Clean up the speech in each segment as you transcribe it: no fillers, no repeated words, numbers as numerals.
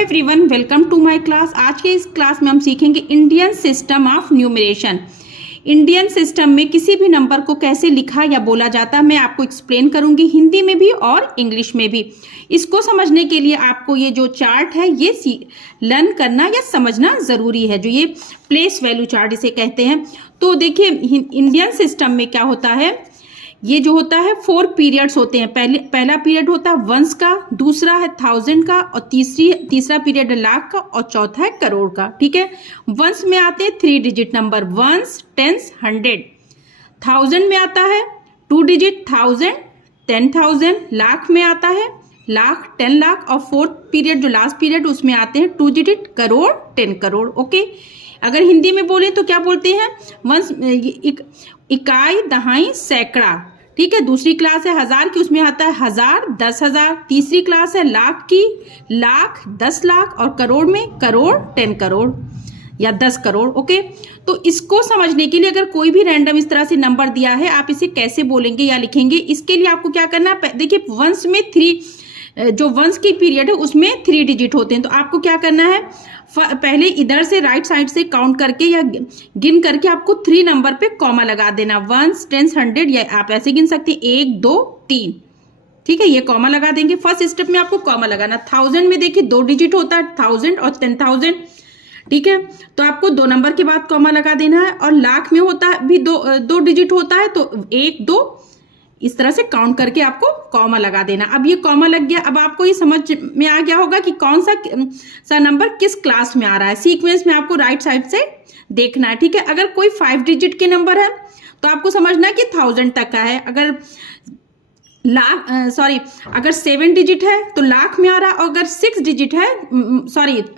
Everyone, welcome to my class. आज के इस क्लास में हम सीखेंगे Indian system of numeration. Indian system में किसी भी नंबर को कैसे लिखा या बोला जाता है मैं आपको एक्सप्लेन करूंगी, हिंदी में भी और इंग्लिश में भी। इसको समझने के लिए आपको ये जो चार्ट है ये लर्न करना या समझना ज़रूरी है, जो ये प्लेस वैल्यू चार्ट इसे कहते हैं। तो देखिए इंडियन सिस्टम में क्या होता है, ये जो होता है 4 पीरियड्स होते हैं। पहला पीरियड होता है वंस का, दूसरा है 1000 का, और तीसरा पीरियड है लाख का, और चौथा है करोड़ का। ठीक है, वंस में आते हैं 3 डिजिट नंबर, वंस, टेंस, 100। 1000 में आता है 2 डिजिट 1000, 10,000। लाख में आता है लाख, 10 लाख, और 4th पीरियड जो लास्ट पीरियड उसमें आते हैं 2 डिजिट करोड़, 10 करोड़। ओके, अगर हिंदी में बोले तो क्या बोलते हैं, वंस इकाई, दहाई, सैकड़ा। ठीक है, दूसरी क्लास है 1000 की, उसमें आता है 1000, 10,000। तीसरी क्लास है लाख की, लाख, 10 लाख, और करोड़ में करोड़, 10 करोड़ या 10 करोड़। ओके, तो इसको समझने के लिए अगर कोई भी रैंडम इस तरह से नंबर दिया है, आप इसे कैसे बोलेंगे या लिखेंगे, इसके लिए आपको क्या करना है, देखिए वंस में 3, जो वंस की पीरियड है उसमें 3 डिजिट होते हैं। तो आपको क्या करना है, पहले इधर से राइट साइड से काउंट करके या गिन करके आपको 3 नंबर पे कॉमा लगा देना, वंस, टेंस, 100, या आप ऐसे गिन सकते हैं 1 2 3। ठीक है, ये कॉमा लगा देंगे। फर्स्ट स्टेप में आपको कॉमा लगाना। 1000 में देखिए 2 डिजिट होता है, 1000 और 10,000। ठीक है, तो आपको 2 नंबर के बाद कॉमा लगा देना है। और लाख में होता है भी 2 डिजिट होता है, तो 1 2 इस तरह से काउंट करके आपको कॉमा लगा देना। अब ये कॉमा लग गया, अब आपको ये समझ में आ गया होगा कि कौन सा नंबर किस क्लास में आ रहा है। सीक्वेंस में आपको राइट साइड से देखना है। ठीक है, अगर कोई 5 डिजिट के नंबर है तो आपको समझना है कि 1000 तक का है। अगर अगर 7 डिजिट है तो लाख में आ रहा है, और अगर 6 डिजिट है,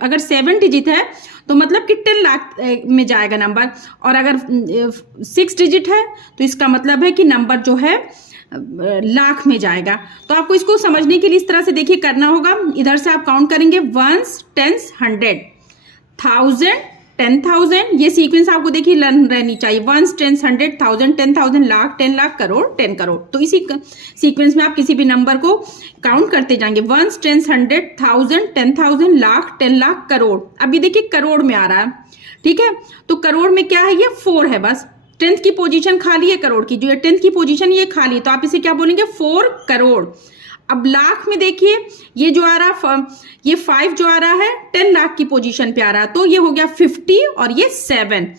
अगर 7 डिजिट है तो मतलब कि 10 लाख में जाएगा नंबर, और अगर 6 डिजिट है तो इसका मतलब है कि नंबर जो है लाख में जाएगा। तो आपको इसको समझने के लिए इस तरह से देखिए करना होगा। इधर से आप काउंट करेंगे वंस, टेंस, 100, 1000, 10,000। ये सीक्वेंस आपको देखिए लर्न रहनी चाहिए, वंस, टेंस, 100, 1000, 10,000, लाख, 10 लाख, करोड़, 10 करोड़। तो इसी सीक्वेंस में आप किसी भी नंबर को काउंट करते जाएंगे, वंस, टेंस, 100, 1000, 10,000, लाख, 10 लाख, करोड़। अब ये देखिए करोड़ में आ रहा है। ठीक है, तो करोड़ में क्या है, ये 4 है बस। 10th की पोजीशन खाली है करोड़ की, जो है 10th की पोजीशन ये खाली है, तो आप इसे क्या बोलेंगे, 4 करोड़। अब लाख में देखिए ये जो आ रहा, ये 5 जो आ रहा है 10 लाख की पोजीशन पे आ रहा है, तो ये हो गया 50 और ये 7,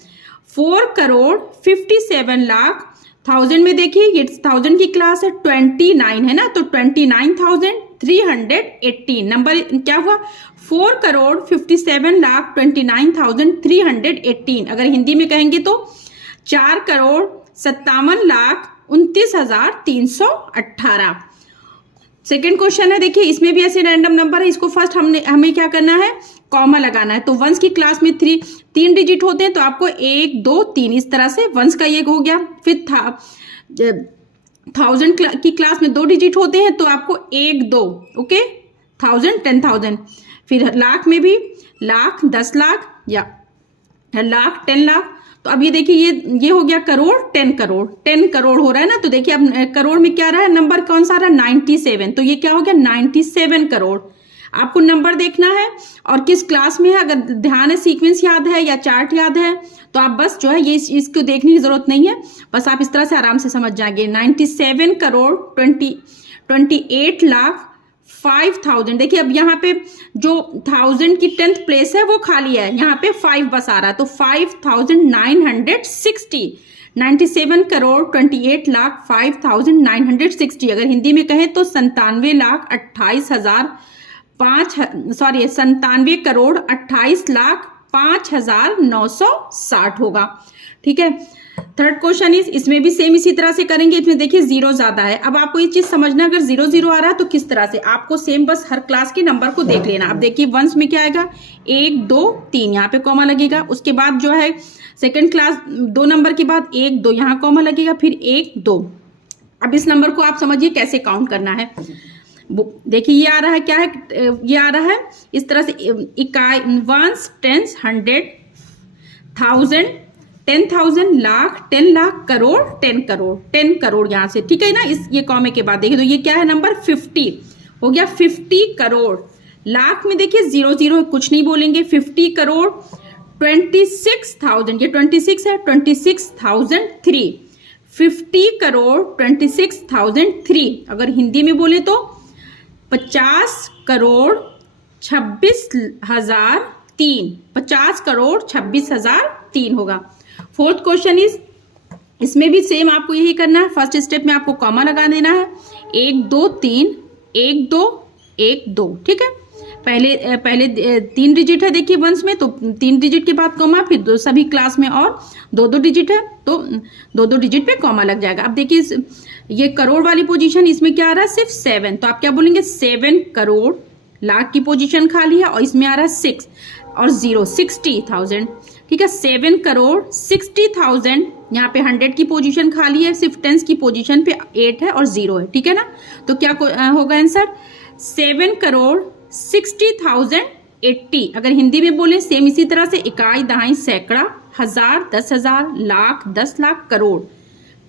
4 करोड़ 57 लाख। 1000 में देखिए ये 1000 की क्लास है, 29 है ना, तो 29,318 नंबर क्या हुआ, 4 करोड़ 57 लाख 29,318। अगर हिंदी में कहेंगे तो 4 करोड़ 57 लाख 29,318। सेकेंड क्वेश्चन है, देखिए इसमें भी ऐसे रैंडम नंबर है, इसको फर्स्ट हमें क्या करना है, कॉमा लगाना है। तो वंस की क्लास में 3 डिजिट होते हैं, तो आपको 1 2 3 इस तरह से वंस का ये हो गया। फिर 1000 की क्लास में 2 डिजिट होते हैं, तो आपको 1 2, ओके, 1000, 10,000। फिर लाख में भी लाख, 10 लाख, या लाख, 10 लाख। तो अब ये देखिए ये हो गया करोड़, 10 करोड़, 10 करोड़ हो रहा है ना। तो देखिए अब करोड़ में क्या रहा है, नंबर कौन सा रहा है, 97। तो ये क्या हो गया, 97 करोड़। आपको नंबर देखना है और किस क्लास में है, अगर ध्यान है, सीक्वेंस याद है या चार्ट याद है, तो आप बस जो है ये इसको देखने की जरूरत नहीं है, बस आप इस तरह से आराम से समझ जाएंगे। 97 करोड़ 28 लाख 5,000। देखिए अब यहाँ पे जो 1000 की 10th प्लेस है वो खाली है, यहाँ पे 5 बस आ रहा है, तो 5,960, 97 करोड़ 28 लाख 5,960। अगर हिंदी में कहें तो 97 करोड़ 28 लाख 5,960 होगा। ठीक है, थर्ड क्वेश्चन इसमें भी सेम इसी तरह से करेंगे। इसमें देखिए 0 ज्यादा है। अब आपको ये चीज समझना, अगर 0 0 आ रहा है तो किस तरह से, आपको सेम बस हर क्लास के नंबर को देख लेना। अब देखिए वंस में क्या आएगा, 1 2 3, यहाँ पे कॉमा लगेगा। उसके बाद जो है सेकंड क्लास 2 नंबर के बाद 1 2, यहाँ कॉमा लगेगा, फिर 1 2। अब इस नंबर को आप समझिए कैसे काउंट करना है। देखिए ये आ रहा है, क्या है, ये आ रहा है इस तरह से, इकाई, वंस, टेंस, 100, 1000, 10,000, लाख, 10 लाख, करोड़, 10 करोड़, 10 करोड़ यहाँ से। ठीक है ना, ये कॉमे के बाद देखिए तो ये क्या है, नंबर 50 हो गया, 50 करोड़ लाख में देखिए 00 कुछ नहीं बोलेंगे। 50 करोड़ 26,000, ये 26 है, 26,003। 50 करोड़ 26,003। अगर हिंदी में बोले तो 50 करोड़ 26,003। 50 करोड़ 26,003 होगा। फोर्थ क्वेश्चन इज, इसमें भी सेम आपको यही करना है। फर्स्ट स्टेप में आपको कॉमा लगा देना है। 1 2 3 1 2 1 2, ठीक है। पहले 3 डिजिट है देखिए वंस में, तो 3 डिजिट के बाद कॉमा, फिर सभी क्लास में और 2 डिजिट है, तो 2 डिजिट पे कॉमा लग जाएगा। अब देखिए ये करोड़ वाली पोजीशन, इसमें क्या आ रहा है, सिर्फ 7, तो आप क्या बोलेंगे 7 करोड़। लाख की पोजीशन खाली है और इसमें आ रहा है 6 और 0, 60,000, ठीक है। 7 करोड़ 60,000, यहाँ पे 100 की पोजीशन खाली है, सिर्फ टेंस की पोजीशन पे 8 है और 0 है, ठीक है ना। तो क्या होगा आंसर, 7 करोड़ 60,080। अगर हिंदी में बोले सेम इसी तरह से, इकाई दहाई सैकड़ा, हजार 10,000, लाख 10 लाख, करोड़।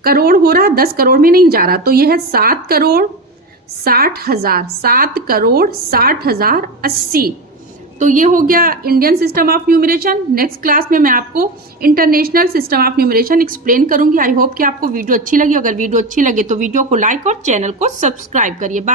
करोड़ हो रहा 10 करोड़ में नहीं जा रहा, तो यह है 7 करोड़ 60,000, 7 करोड़ 60,000 80। तो ये हो गया Indian system of numeration. Next class में मैं आपको international system of numeration explain करूंगी। आई होप कि आपको वीडियो अच्छी लगी। अगर वीडियो अच्छी लगे तो वीडियो को लाइक और चैनल को सब्सक्राइब करिए। बाय।